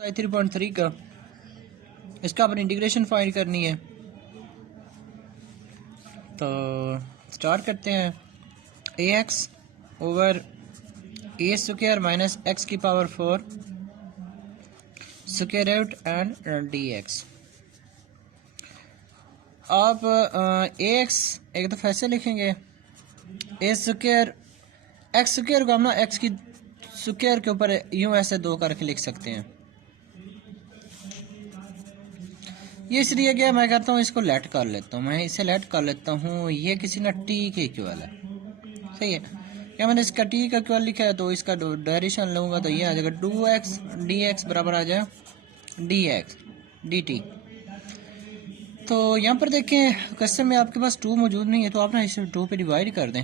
3.3 का इसका अपन integration find करनी है। तो स्टार्ट करते हैं। A x over A square minus x की power 4 square root and d x. आप ए एक्स एक दफ़ा ऐसे लिखेंगे, ए स्क्वायर एक्स स्क्वायर को हम ना एक्स की स्क्वायर के ऊपर यूँ ऐसे दो करके लिख सकते हैं। ये इसलिए क्या मैं कहता हूँ इसको लेट कर लेता हूँ, मैं इसे लेट कर लेता हूँ। ये किसी ना टी के इक्वल है, सही है। क्या मैंने इसका टी का इक्वल लिखा है तो इसका डायरेक्शन लूँगा तो ये आ जाएगा 2x डी एक्स बराबर आ जाए डी एक्स डी टी। तो यहाँ पर देखें क्वेश्चन में आपके पास 2 मौजूद नहीं है तो आप ना इसे 2 पे डिवाइड कर दें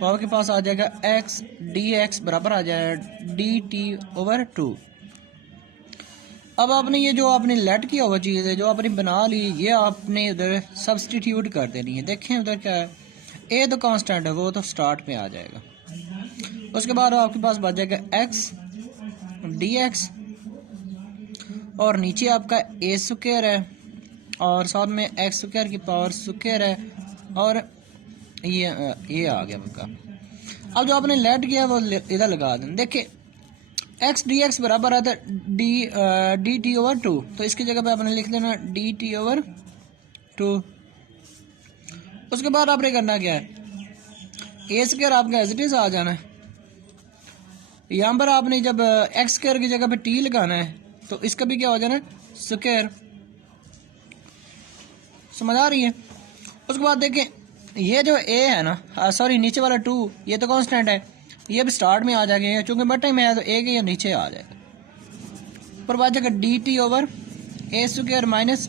तो आपके पास आ जाएगा x डी एक्स बराबर आ जाएगा डी टी ओवर 2। अब आपने ये जो आपने लेट किया हुआ चीज़ है जो आपने बना ली, ये आपने उधर सब्सटीट्यूट कर देनी है। देखें उधर क्या है, ए तो कांस्टेंट है वो तो स्टार्ट में आ जाएगा। उसके बाद आपके पास बच जाएगा एक्स डी एक्स और नीचे आपका ए स्क्वायर है और साथ में एक्स स्क्वायर की पावर स्क्वायर है और ये आ गया आपका। अब जो आपने लेट किया वो इधर लगा दें। देखिए एक्स डी एक्स बराबर आता है डी टी ओवर 2, तो इसकी जगह पे आपने लिख देना डी टी ओवर 2। उसके बाद आपने करना क्या है, ए स्क्वायर आपका एज इट इज आ जाना है। यहाँ पर आपने जब एक्स स्क्वायर की जगह पे टी लगाना है तो इसका भी क्या हो जाना है स्क्वायर। समझ आ रही है। उसके बाद देखें ये जो ए है ना, सॉरी नीचे वाला 2 ये तो कांस्टेंट है, ये भी स्टार्ट में आ जाएगा चूंकि बटे में है तो ए के ये नीचे आ जाएगा। पर बात जाएगा D T over A square minus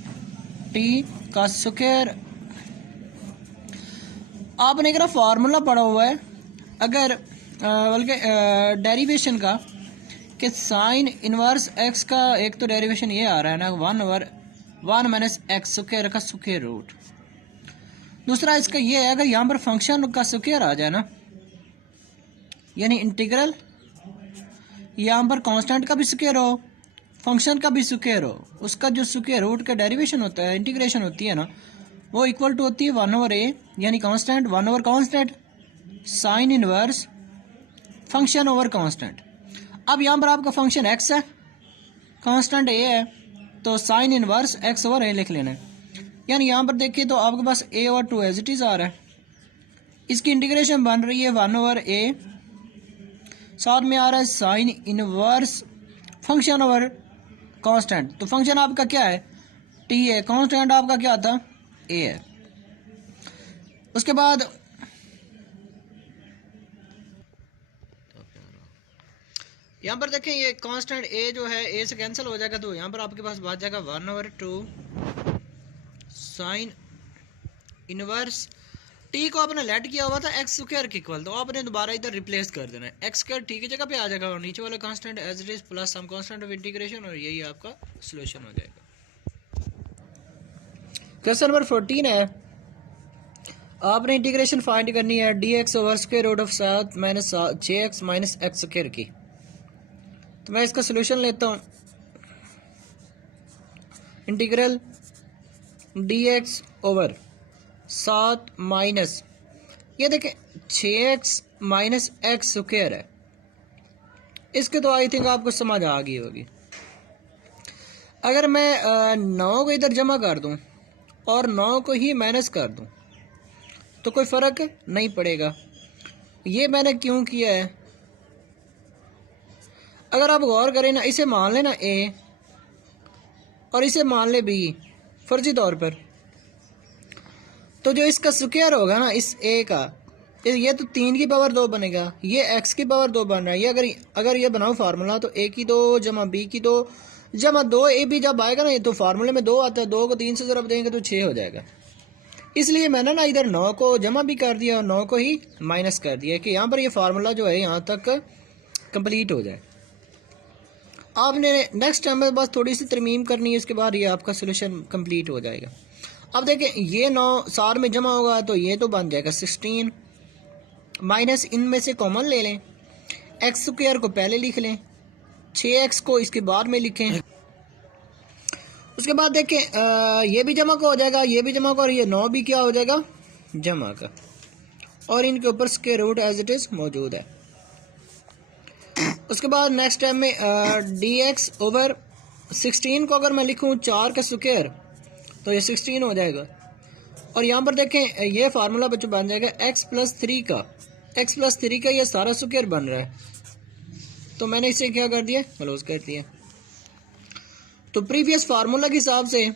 T का स्क्वायर। आपने एक फार्मूला पढ़ा हुआ है अगर बल्कि डेरिवेशन का कि साइन इनवर्स एक्स का एक तो डेरिवेशन ये आ रहा है ना 1 ओवर 1 माइनस एक्स स्क्वायर का स्क्वायर रूट। दूसरा इसका ये है अगर यहाँ पर फंक्शन का स्क्वायर आ जाए ना, यानी इंटीग्रल यहाँ पर कांस्टेंट का भी स्क्वायर हो फंक्शन का भी स्क्वायर हो, उसका जो स्क्वायर रूट का डेरिवेशन होता है इंटीग्रेशन होती है ना वो इक्वल टू होती है 1 ओवर ए यानी constant 1 over constant sine inverse function over constant. अब यहाँ पर आपका फंक्शन एक्स है कांस्टेंट ए है तो साइन इनवर्स एक्स ओवर ए लिख लेना है। यानी यहाँ पर देखिए तो आपके पास ए ओवर 2 एज इट इज आ रहा है, इसकी इंटीग्रेशन बन रही है 1 ओवर ए, साथ में आ रहा है sine inverse function over constant. तो फंक्शन आपका क्या है टी है, कांस्टेंट आपका क्या था ए है। उसके बाद यहाँ पर देखें ये कांस्टेंट ए जो है ए से कैंसिल हो जाएगा तो यहाँ पर आपके पास बच जाएगा 1 ओवर 2 साइन इनवर्स टी को आपने लेट किया हुआ था एक्स स्क्वायर के इक्वल, तो आपने दोबारा इधर रिप्लेस कर देना है। एक्स स्क्वायर टी की जगह पे आ जाएगा और नीचे वाला constant as it is plus some constant of integration और यही आपका सॉल्यूशन हो जाएगा। क्वेश्चन नंबर 14 है, आपने इंटीग्रेशन फाइंड करनी है d x over square root of 7 minus J x minus x square की। तो मैं इसका सोल्यूशन लेता हूँ। Integral d x over 7 minus ये देखें 6x माइनस एक्स स्क्वायर है, इसके तो आई थिंक आपको समझ आ गई होगी। अगर मैं 9 को इधर जमा कर दूं और 9 को ही माइनस कर दूं तो कोई फ़र्क नहीं पड़ेगा। ये मैंने क्यों किया है, अगर आप गौर करें ना, इसे मान लेना a और इसे मान ले b फर्जी तौर पर, तो जो इसका स्क्वायर होगा ना इस a का, ये तो 3 की पावर 2 बनेगा, ये x की पावर 2 बन रहा है। ये अगर ये बनाओ फार्मूला तो a की 2 जमा b की 2 जमा 2 ए भी जब आएगा ना ये तो फार्मूले में 2 आता है, 2 को 3 से ज़रब देंगे तो 6 हो जाएगा। इसलिए मैंने ना इधर 9 को जमा भी कर दिया और 9 को ही माइनस कर दिया कि यहाँ पर ये फार्मूला जो है यहाँ तक कंप्लीट हो जाए। आपने नेक्स्ट टाइम में बस थोड़ी सी तरमीम करनी है, उसके बाद ये आपका सोल्यूशन कंप्लीट हो जाएगा। अब देखें ये 9 सार में जमा होगा तो ये तो बन जाएगा 16 माइनस इनमें से कॉमन ले लें, एक्स स्क्वायर को पहले लिख लें 6x को इसके बाद में लिखें। उसके बाद देखें ये भी जमा का हो जाएगा, ये भी जमा का, और ये 9 भी क्या हो जाएगा, जमा का, और इनके ऊपर square root as it is मौजूद है। उसके बाद नेक्स्ट टाइम में dx ओवर 16 को अगर मैं लिखूं 4 का स्क्वायर तो ये 16 हो जाएगा। और यहाँ पर देखें ये फार्मूला बच्चों बन जाएगा x प्लस 3 का ये सारा स्क्वायर बन रहा है, तो मैंने इसे क्या कर दिया, क्लोज कर दिया। तो प्रीवियस फार्मूला के हिसाब से,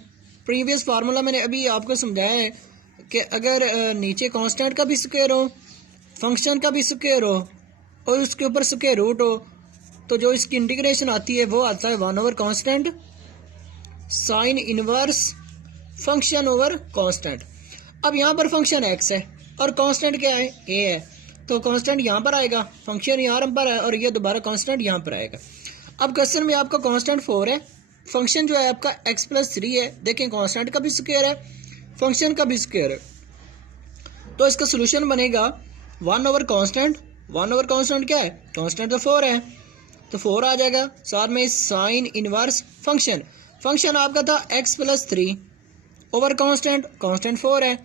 प्रीवियस फार्मूला मैंने अभी आपको समझाया है कि अगर नीचे कांस्टेंट का भी स्क्वायर हो, फंक्शन का भी स्क्वायर हो और उसके ऊपर स्क्वायर रूट हो, तो जो इसकी इंटीग्रेशन आती है वो आता है 1 over constant sine inverse function over constant. अब यहाँ पर फंक्शन x है और कांस्टेंट क्या है, a है, तो कांस्टेंट यहाँ पर आएगा, फंक्शन यहाँ पर है और ये दोबारा कांस्टेंट यहाँ पर आएगा। अब क्वेश्चन में आपका कांस्टेंट 4 है, फंक्शन जो है आपका x प्लस 3 है। देखें कांस्टेंट का भी स्क्वायर है, फंक्शन का भी स्क्वायर है, तो इसका सोल्यूशन बनेगा 1 ओवर कांस्टेंट। 1 ओवर कांस्टेंट क्या है, कांस्टेंट तो 4 है, तो 4 आ जाएगा। साथ में साइन इनवर्स फंक्शन, फंक्शन आपका था x plus 3 over constant, constant 4 है,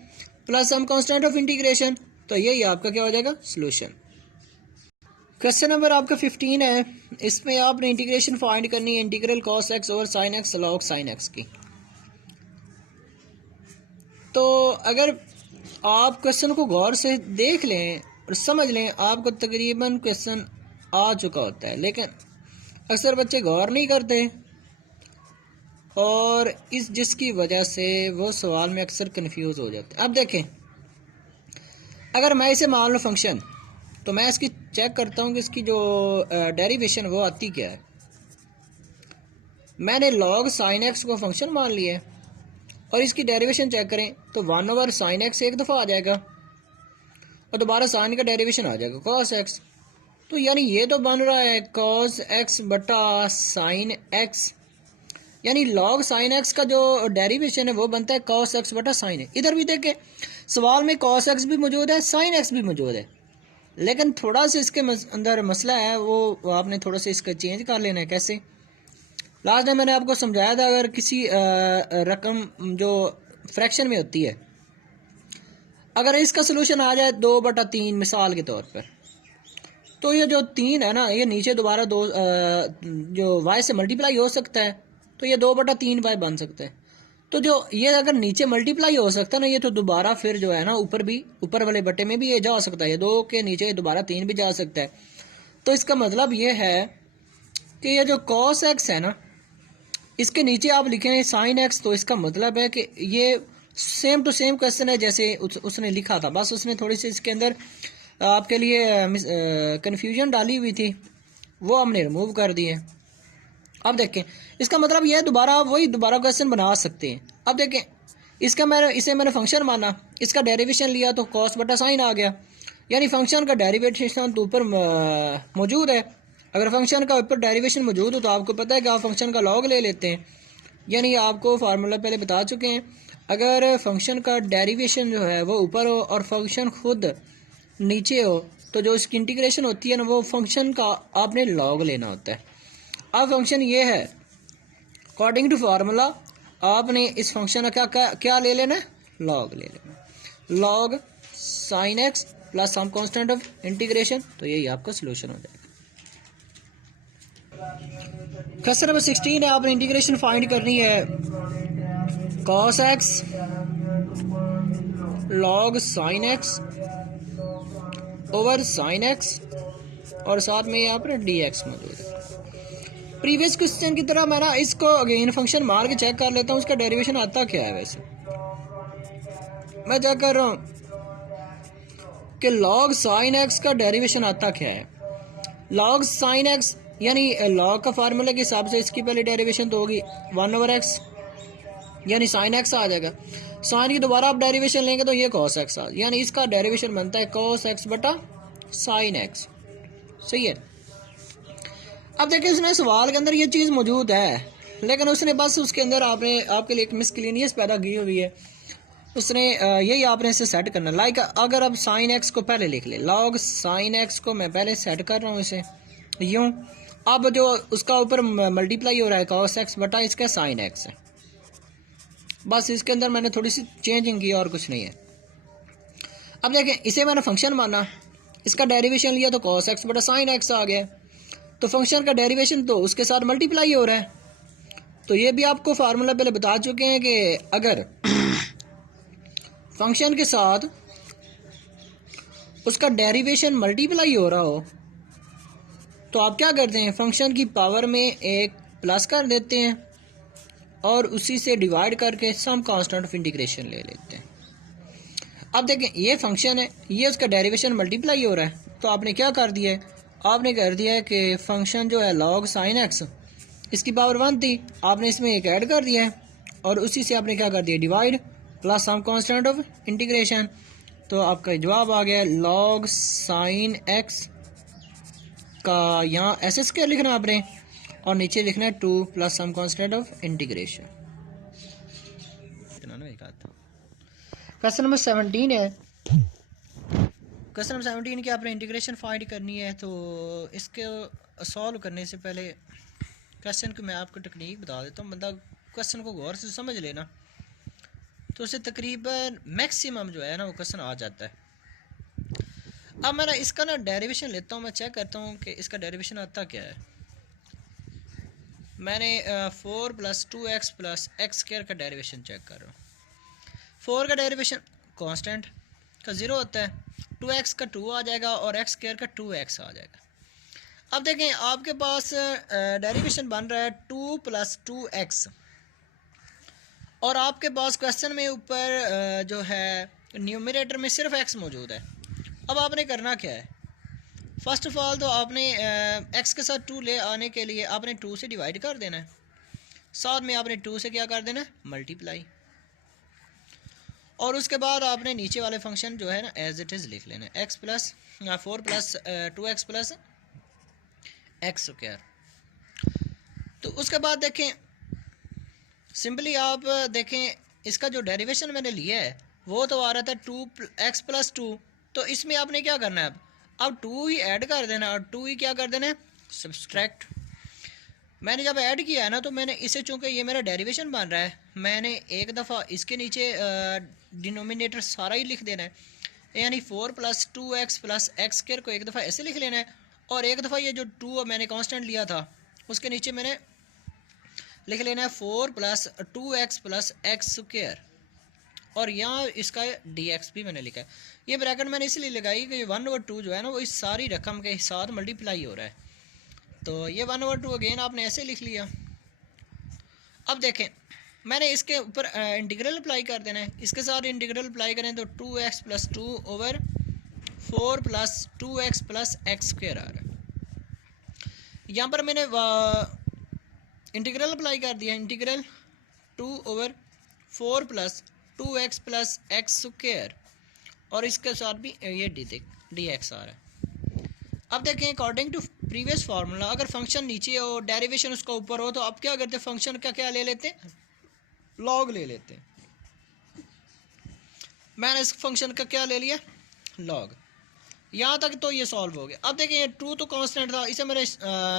plus some constant of integration, तो यही आपका क्या हो जाएगा, सोल्यूशन। क्वेश्चन नंबर आपका 15 है, इसमें आपने इंटीग्रेशन फाइंड करनी है integral cos x over sin x log sin x की। तो अगर आप क्वेश्चन को गौर से देख लें और समझ लें, आपको तकरीबन क्वेश्चन आ चुका होता है, लेकिन अक्सर बच्चे गौर नहीं करते और जिसकी वजह से वो सवाल में अक्सर कंफ्यूज हो जाते हैं। अब देखें, अगर मैं इसे मान लूँ फंक्शन, तो मैं इसकी चेक करता हूँ कि इसकी जो डेरिवेशन वो आती क्या है। मैंने log sin x को फंक्शन मान लिया है और इसकी डेरिवेशन चेक करें तो 1 ओवर sin x एक दफ़ा आ जाएगा और दोबारा साइन का डेरिवेशन आ जाएगा cos x। तो यानी ये तो बन रहा है cos x बटा sin x, यानी log sin x का जो डेरिवेशन है वो बनता है cos x बटा sin x। इधर भी देखें सवाल में cos x भी मौजूद है, sin x भी मौजूद है, लेकिन थोड़ा सा इसके अंदर मसला है, वो आपने थोड़ा सा इसका चेंज कर लेना है। कैसे, लास्ट टाइम मैंने आपको समझाया था, अगर किसी रकम जो फ्रैक्शन में होती है, अगर इसका सोल्यूशन आ जाए 2/3 मिसाल के तौर पर, तो ये जो 3 है ना, ये नीचे दोबारा 2 जो y से मल्टीप्लाई हो सकता है, तो ये 2/3y बन सकता है। तो जो ये अगर नीचे मल्टीप्लाई हो सकता है ना, ये तो दोबारा फिर जो है ना ऊपर भी, ऊपर वाले बटे में भी ये जा सकता है, 2 के नीचे दोबारा 3 भी जा सकता है। तो इसका मतलब ये है कि ये जो cos x है ना, इसके नीचे आप लिखें sin x, तो इसका मतलब है कि ये सेम टू सेम क्वेश्चन है जैसे उसने लिखा था, बस उसने थोड़ी सी इसके अंदर आपके लिए कन्फ्यूजन डाली हुई थी, वो हमने रिमूव कर दी है। अब देखें, इसका मतलब यह दोबारा वही दोबारा क्वेश्चन बना सकते हैं। अब देखें, इसे मैंने फंक्शन माना, इसका डेरिवेशन लिया तो cos बटा साइन आ गया, यानी फंक्शन का डेरिवेशन तो ऊपर मौजूद है। अगर फंक्शन का ऊपर डेरिवेशन मौजूद हो तो आपको पता है कि आप फंक्शन का लॉग ले लेते हैं, यानी आपको फार्मूला पहले बता चुके हैं। अगर फंक्शन का डेरिवेशन जो है वो ऊपर हो और फंक्शन खुद नीचे हो, तो जो इसकी इंटीग्रेशन होती है ना, वो फंक्शन का आपने लॉग लेना होता है। अब फंक्शन ये है, अकॉर्डिंग टू फार्मूला आपने इस फंक्शन का क्या ले लेना है, लॉग ले लेना, log sine x plus some constant of integration, तो यही आपका सोल्यूशन हो जाएगा। क्वेश्चन नंबर 16 है, आपने इंटीग्रेशन फाइंड करनी है cos x log sin x over sin x और साथ में यहाँ पर dx मौजूद है। प्रीवियस क्वेश्चन की तरह मैं ना इसको अगेन फंक्शन मार के चेक कर लेता हूँ, उसका डेरिवेशन आता क्या है। वैसे मैं चेक कर रहा हूँ कि log sin x का डेरिवेशन आता क्या है। log sin x यानी log का फार्मूला के हिसाब से इसकी पहले डेरिवेशन तो होगी 1 ओवर x, यानी sin x आ जाएगा। sin की दोबारा आप डेरिवेशन लेंगे तो ये cos x आ, यानी इसका डेरिवेशन बनता है cos x बटा sin x। सही है। अब देखिए, उसने सवाल के अंदर ये चीज़ मौजूद है, लेकिन उसने बस उसके अंदर आपके लिए एक मिसक्लिनियस पैदा की हुई है। उसने यही आपने इसे सेट करना। लाइक अगर आप sin x को पहले लिख ले, log sin x को मैं पहले सेट कर रहा हूँ इसे यूँ, अब जो उसका ऊपर मल्टीप्लाई हो रहा है cos x बटा इसका sin x है, बस इसके अंदर मैंने थोड़ी सी चेंजिंग की और कुछ नहीं है। अब देखें, इसे मैंने फंक्शन माना, इसका डेरिवेशन लिया तो cos x बटा sin x आ गया। तो फंक्शन का डेरिवेशन तो उसके साथ मल्टीप्लाई हो रहा है। तो ये भी आपको फार्मूला पहले बता चुके हैं कि अगर फंक्शन के साथ उसका डेरिवेशन मल्टीप्लाई हो रहा हो तो आप क्या करते हैं, फंक्शन की पावर में एक प्लस कर देते हैं और उसी से डिवाइड करके सम कांस्टेंट ऑफ इंटीग्रेशन ले लेते हैं। अब देखें, ये फंक्शन है, ये उसका डेरिवेशन मल्टीप्लाई हो रहा है, तो आपने क्या कर दिया है, आपने कर दिया है कि फंक्शन जो है log sin x, इसकी पावर 1 थी, आपने इसमें एक ऐड कर दिया है और उसी से आपने क्या कर दिया, divide plus some constant of integration. तो आपका जवाब आ गया log sin x का यहाँ ऐसे स्क्वायर लिखना आपने और नीचे लिखना है 2 plus some constant of integration. Question number 17 है। क्वेश्चन नंबर 17 की आपने इंटीग्रेशन फाइंड करनी है। तो इसके सॉल्व करने से पहले क्वेश्चन को मैं आपको टेक्निक बता देता हूँ। बंदा क्वेश्चन को गौर से समझ लेना तो उसे तकरीबन मैक्सिमम जो है ना वो क्वेश्चन आ जाता है। अब मैं इसका ना डेरिवेशन लेता हूँ, मैं चेक करता हूँ कि इसका डेरिवेशन आता क्या है। मैंने 4 plus 2x plus x square का डेरिवेशन चेक कर रहा हूँ। 4 का डेरिवेशन कांस्टेंट का 0 होता है, 2x का 2 आ जाएगा और एक्स स्क्वायर का 2x आ जाएगा। अब देखें, आपके पास डेरिवेशन बन रहा है 2 प्लस 2x और आपके पास क्वेश्चन में ऊपर जो है न्यूमरेटर में सिर्फ x मौजूद है। अब आपने करना क्या है, फर्स्ट ऑफ ऑल तो आपने x के साथ 2 ले आने के लिए आपने 2 से डिवाइड कर देना है, साथ में आपने 2 से क्या कर देना है, मल्टीप्लाई, और उसके बाद आपने नीचे वाले फंक्शन जो है ना एज इट इज़ लिख लेना है, x plus 4 plus 2x plus x square. तो उसके बाद देखें, सिंपली आप देखें इसका जो डेरिवेशन मैंने लिया है वो तो आ रहा था 2x प्लस 2, तो इसमें आपने क्या करना है, अब 2 ही ऐड कर देना और 2 ही क्या कर देना है, सब्सट्रैक्ट। मैंने जब ऐड किया है ना तो मैंने इसे, चूँकि ये मेरा डेरिवेशन बन रहा है, मैंने एक दफ़ा इसके नीचे डिनोमिनेटर सारा ही लिख देना है, यानी 4 plus 2x plus x square को एक दफ़ा ऐसे लिख लेना है और एक दफ़ा ये जो 2 मैंने कांस्टेंट लिया था उसके नीचे मैंने लिख लेना है 4 plus 2x plus x square, और यहाँ इसका dx भी मैंने लिखा है। ये ब्रैकेट मैंने इसलिए लगाई कि 1/2 जो है ना वो इस सारी रकम के साथ मल्टीप्लाई हो रहा है, तो ये 1/2 अगेन आपने ऐसे लिख लिया। अब देखें, मैंने इसके ऊपर इंटीग्रल अप्लाई कर देना है, इसके साथ इंटीग्रल अप्लाई करें तो 2x plus 2 over 4 plus 2x plus x square आ रहा है। यहाँ पर मैंने इंटीग्रल अप्लाई कर दिया, integral 2 over 4 plus 2x plus x square, और इसके साथ भी ये dx आ रहा है। अब देखें, अकॉर्डिंग टू प्रीवियस फार्मूला अगर फंक्शन नीचे हो डेरिवेशन उसका ऊपर हो तो आप क्या करते हैं, फंक्शन का क्या ले लेते हैं, लॉग ले लेते हैं। मैंने इस फंक्शन का क्या ले लिया, लॉग। यहाँ तक तो ये सॉल्व हो गया। अब देखें, ये 2 तो कांस्टेंट था, इसे मैंने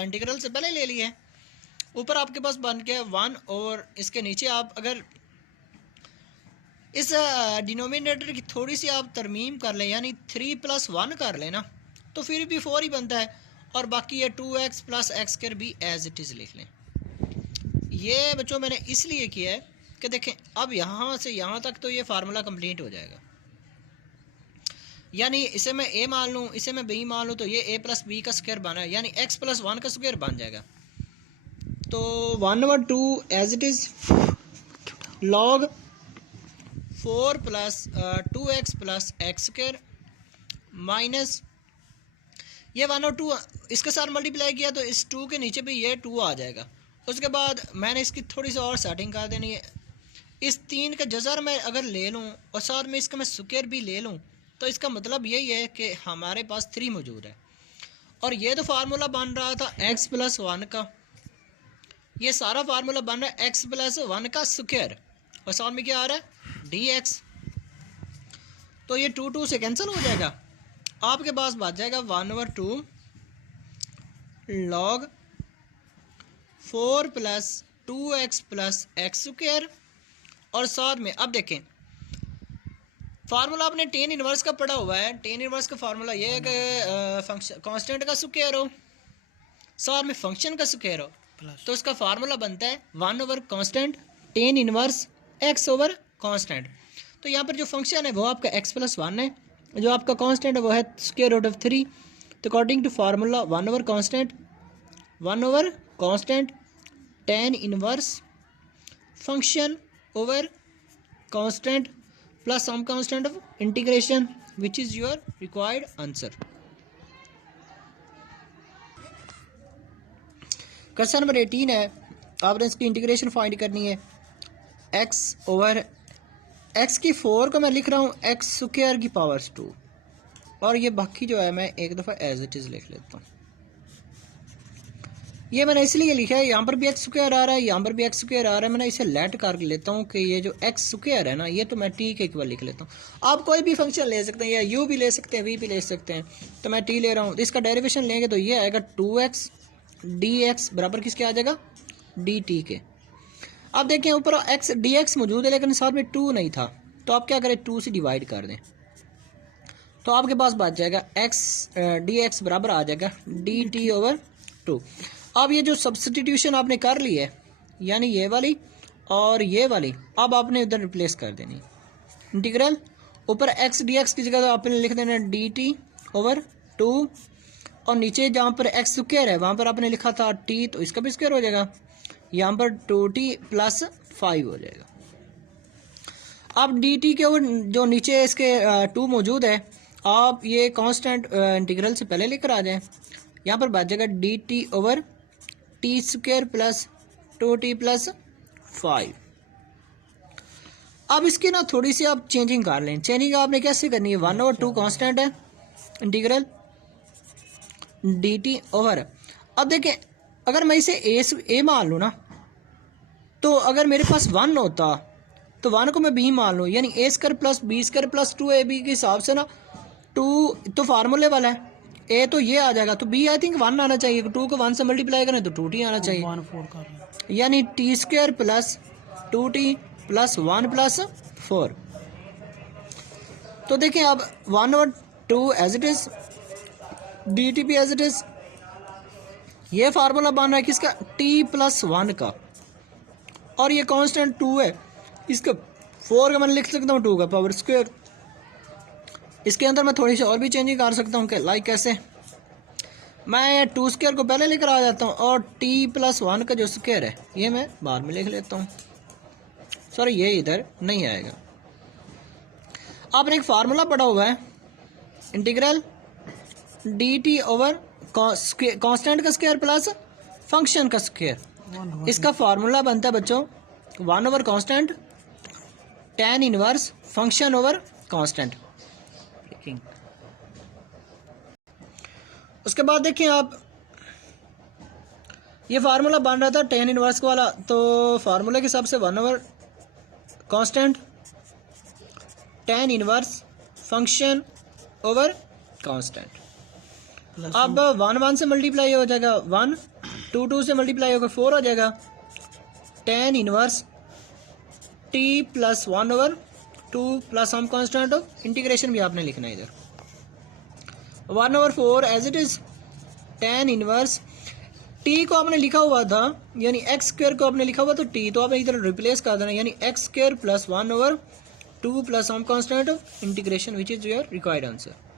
इंटीग्रल से पहले ले लिया है, ऊपर आपके पास बन गया 1, और इसके नीचे आप अगर इस डिनोमिनेटर की थोड़ी सी आप तरमीम कर लें, यानी 3 प्लस 1 कर लेना, तो फिर भी 4 ही बनता है, और बाकी ये 2x प्लस एक्स स्क्वायर भी एज इट इज़ लिख लें। ये बच्चों मैंने इसलिए किया है कि देखें, अब यहाँ से यहाँ तक तो ये फार्मूला कंप्लीट हो जाएगा, यानी इसे मैं a मान लूँ, इसे मैं b मान लूँ, तो ये a प्लस b का स्क्वायर बना है, यानी x प्लस 1 का स्क्वायर बन जाएगा। तो 1/2 as it is log 4 plus 2x plus x square minus ये 1/2 इसके साथ मल्टीप्लाई किया तो इस 2 के नीचे भी ये 2 आ जाएगा। उसके बाद मैंने इसकी थोड़ी सी और सेटिंग कर देनी है, इस 3 का जज़र मैं अगर ले लूँ और साथ में इसका मैं स्क्वायर भी ले लूँ तो इसका मतलब यही है कि हमारे पास 3 मौजूद है, और ये तो फार्मूला बन रहा था x प्लस 1 का, ये सारा फार्मूला बन रहा है x प्लस 1 का स्क्वायर, और साथ में क्या आ रहा है, dx। तो ये 2 से कैंसिल हो जाएगा, आपके पास बच जाएगा 1/2 log 4 plus 2x plus x square. और साथ में अब देखें फार्मूला आपने टेन इनवर्स का पढ़ा हुआ है। टेन इनवर्स का फार्मूला ये है कि फंक्शन कांस्टेंट का स्क्वायर हो साथ में फंक्शन का स्क्वायर हो, तो उसका फार्मूला बनता है 1 over constant tan inverse x over constant. तो यहाँ पर जो फंक्शन है वो आपका x प्लस 1 है, जो आपका कांस्टेंट है वो है स्क्वायर रूट ऑफ 3। तो according to formula 1 over constant tan inverse function over constant plus some constant of integration which is your required answer. Question number 18 है, आपने इसकी इंटीग्रेशन फाइंड करनी है। x ओवर x की 4 को मैं लिख रहा हूँ एक्स स्क्वायर की पावर्स 2, और ये बाकी जो है मैं एक दफ़ा एज इट इज़ लिख लेता हूँ। ये मैंने इसलिए लिखा है, यहाँ पर भी एक्स स्क्वायर आ रहा है, यहाँ पर भी एक्स स्क्वायर आ रहा है। मैंने इसे लेट कर लेता हूँ कि ये जो एक्स स्क्वायर है ना, ये तो मैं टी के इक्वल लिख लेता हूँ। आप कोई भी फंक्शन ले सकते हैं, या यू भी ले सकते हैं, वी भी ले सकते हैं। तो मैं टी ले रहा हूँ, इसका डेरिवेशन लेंगे तो ये आएगा 2x dx बराबर किसके आ जाएगा, dt के। अब देखें ऊपर x dx मौजूद है लेकिन साथ में 2 नहीं था, तो आप क्या करें 2 से डिवाइड कर दें, तो आपके पास बच जाएगा x dx बराबर आ जाएगा dt ओवर 2। अब ये जो सब्स्टिट्यूशन आपने कर ली है, यानी ये वाली और ये वाली, अब आपने इधर रिप्लेस कर देनी। इंटीग्रल ऊपर x dx की जगह तो आपने लिख देना dt ओवर 2, और नीचे जहाँ पर एक्स स्क्वायर है वहाँ पर आपने लिखा था t, तो इसका भी स्क्वायर हो जाएगा, यहाँ पर 2t प्लस 5 हो जाएगा। अब dt के ऊपर जो नीचे इसके 2 मौजूद है, आप ये कांस्टेंट इंटीग्रल से पहले लेकर आ जाएं, यहाँ पर बच जाएगा dt over T square plus 2t plus 5। अब इसकी ना थोड़ी सी आप चेंजिंग कर लें। चेंजिंग आपने कैसे करनी है, 1 ओवर 2 कांस्टेंट है इंटीग्रल dt ओवर, अब देखें अगर मैं इसे a मान लूँ ना, तो अगर मेरे पास 1 होता तो 1 को मैं b मान लूँ, यानी a square plus b square plus 2ab के हिसाब से ना 2 तो फार्मूले वाला है, a तो ये आ जाएगा, तो b आई थिंक 1 आना चाहिए। 2 को 1 से मल्टीप्लाई करें तो 2t आना चाहिए, यानी t square plus 2t plus 1 plus 4। तो देखें अब 1 over 2 as it is, dt भी एज इट इज़। ये फार्मूला बन रहा है किसका, t प्लस 1 का, और ये कांस्टेंट 2 है, इसका 4 का मैंने लिख सकता हूँ 2 का पावर स्क्वायर। इसके अंदर मैं थोड़ी सी और भी चेंजिंग कर सकता हूँ कि लाइक कैसे, मैं 2 स्क्वायर को पहले लेकर आ जाता हूँ और t प्लस 1 का जो स्क्वायर है ये मैं बाद में लिख लेता हूँ। सॉरी ये इधर नहीं आएगा। आपने एक फार्मूला पढ़ा हुआ है इंटीग्रल dt ओवर कांस्टेंट का स्क्वायर प्लस फंक्शन का स्क्वायर। इसका फार्मूला बनता है बच्चों 1 over constant tan inverse function over constant. उसके बाद देखिए आप, ये फार्मूला बन रहा था tan इनवर्स वाला, तो फार्मूले के हिसाब से 1 over constant tan inverse function over constant. अब 1 से मल्टीप्लाई हो जाएगा 1, 2 से मल्टीप्लाई होगा 4 हो जाएगा, tan inverse t plus 1 over 2 plus some constant of integration भी आपने लिखना है इधर 1 over 4 as it is tan inverse t को आपने लिखा हुआ था, यानी x स्क्वायर को आपने लिखा हुआ तो t, तो आपने इधर रिप्लेस कर देना, यानी x square plus 1 over 2 plus some constant of integration which is your required answer.